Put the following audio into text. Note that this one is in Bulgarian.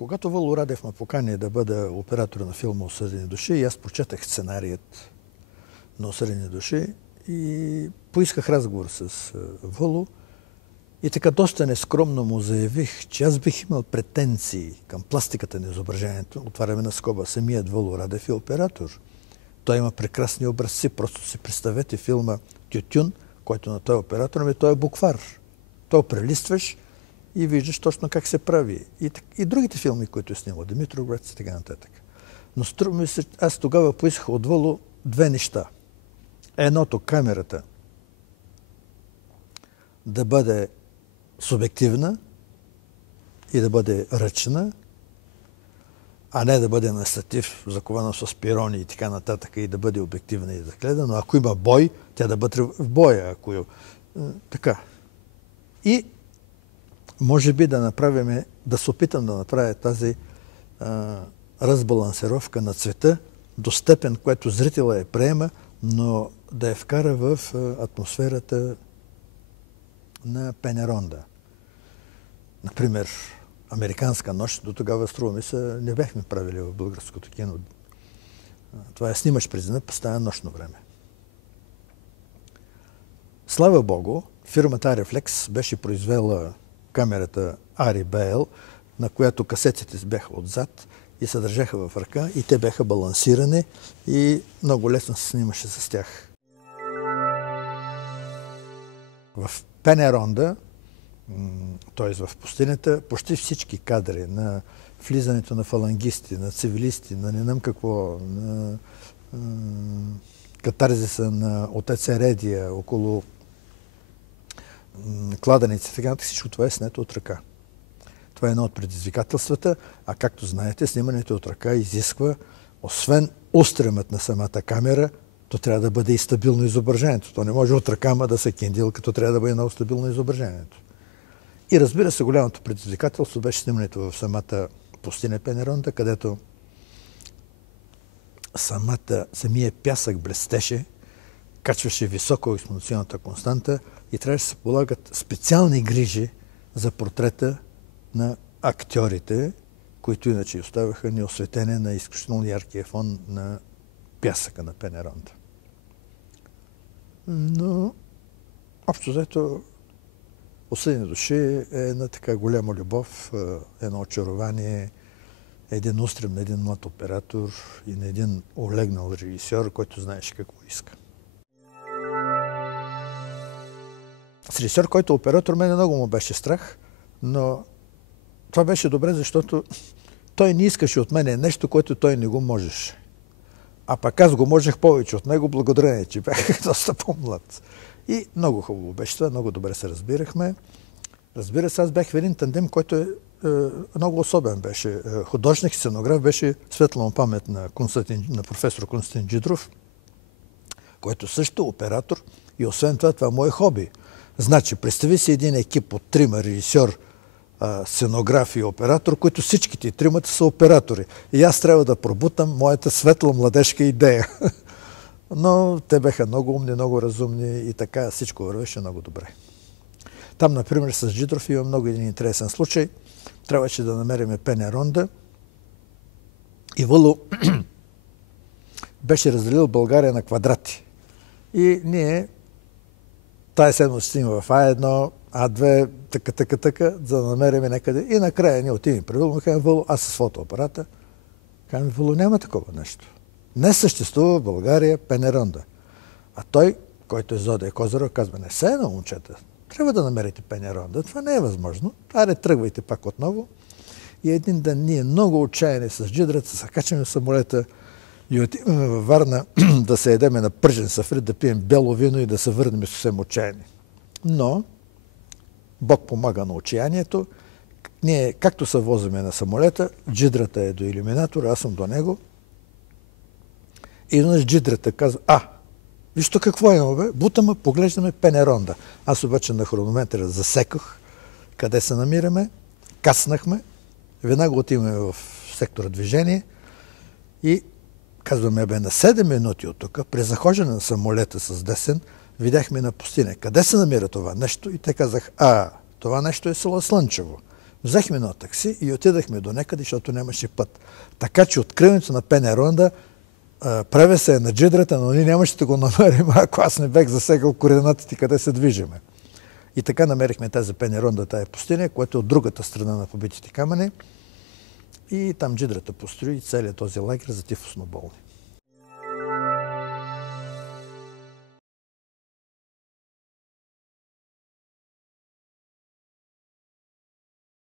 Когато Въло Радев ме покани да бъда оператор на филма "Осъдени души", и аз прочетах сценарият на "Осъдени души" и поисках разговор с Въло. И така доста нескромно му заявих, че аз бих имал претенции към пластиката на изображението. Отваряме на скоба, самият Въло Радев е оператор. Той има прекрасни образци. Просто си представете филма "Тютюн", който на този оператор, ами той е буквар. Той прелистваш и виждаш точно как се прави. И другите филми, които е снимал, Димитровград и така нататък. Но струва ми се, аз тогава поисках от Въло две неща. Едното, камерата да бъде субективна и да бъде ръчна, а не да бъде на статив, закована с пирони и така нататък, и да бъде обективна и да гледа. Но ако има бой, тя да бъде в боя. Ако така. И може би да се опитам да направя тази разбалансировка на цвета до степен, което зрителя я приема, но да я вкара в атмосферата на Пенеронда. Например, "Американска нощ", до тогава, струва ми се, не бяхме правили в българското кино. Това е снимаш през деня, постоянно нощно време. Слава Богу, фирмата Арифлекс беше произвела камерата Ари БЛ, на която касетите бяха отзад и се държаха в ръка, и те бяха балансирани и много лесно се снимаше с тях. В Пенеронда, т.е. в пустинята, почти всички кадри на влизането на фалангисти, на цивилисти, на не знам какво, на катарзиса на отец Ередия, около кладеници, така, всичко това е снето от ръка. Това е едно от предизвикателствата, а както знаете, снимането от ръка изисква, освен устремът на самата камера, то трябва да бъде и стабилно изображението. То не може от ръка, ама да се кендил, като трябва да бъде много стабилно изображението. И разбира се, голямото предизвикателство беше снимането в самата пустиня Пенеронда, където самия пясък блестеше, качваше високо експлозионната константа и трябваше да се полагат специални грижи за портрета на актьорите, които иначе оставаха неосветени на изключително яркия фон на пясъка на Пенеронда. Но, общо взето, "Осъдени души" е една така голяма любов, едно очарование, един устрем на един млад оператор и на един олегнал режисьор, който знаеше какво иска. С режисьор, който е оператор, мене много му беше страх, но това беше добре, защото той не искаше от мене нещо, което той не го можеше. А пък аз го можех повече от него, благодарение, че бях доста по-млад. И много хубаво беше това, много добре се разбирахме. Разбира се, аз бях в един тандем, който е много особен беше. Художник, сценограф, беше светла му памет на професор Константин Джидров, който също оператор, и освен това му е хоби. Значи, представи си един екип от трима: режисьор, сценограф и оператор, които всичките тримата са оператори. И аз трябва да пробутам моята светла младежка идея. Но те бяха много умни, много разумни и така всичко вървеше много добре. Там, например, с Джидров има много един интересен случай. Трябваше да намерим Пенеронда и Въло беше разделил България на квадрати. И ние тая седмица снима в А1, А2, така, за да намерим някъде. И накрая ние отиваме при Въло, казваме: "Въло, аз с фотоапарата." Казваме: "Въло, няма такова нещо. Не съществува в България Пенеронда." А той, който е Зодия Козаров, казва: "Не се едно, момчета. Трябва да намерите Пенеронда. Това не е възможно. Аре, тръгвайте пак отново." И един ден ние много отчаяни с Джидрата се качваме в самолета и отиваме във Варна да се едеме на пържен сафрит, да пием бяло вино и да се върнем съвсем отчаяни. Но Бог помага на отчаянието. Ние, както се возиме на самолета, Джидрата е до илюминатора, аз съм до него. И еднъж Джидрата казва: "Виж то какво имаме, бутаме, поглеждаме Пенеронда." Аз обаче на хронометъра засеках къде се намираме, каснахме, веднага отиваме в сектора движение и казваме: "На 7 минути от тук, при захождане на самолета с десен, видяхме на пустиня. Къде се намира това нещо?" И те казах: "Това нещо е село Слънчево." Взехме едно такси и отидахме до някъде, защото нямаше път. Така че откриването на Пенеронда превеса е на джидрата, но ние нямаше да го намерим, ако аз не бех засегал координатите къде се движиме. И така намерихме тази Пенеронда, тая пустиня, която е от другата страна на побитите камъни. И там джидрата построи целият този лагер за тифусно болни.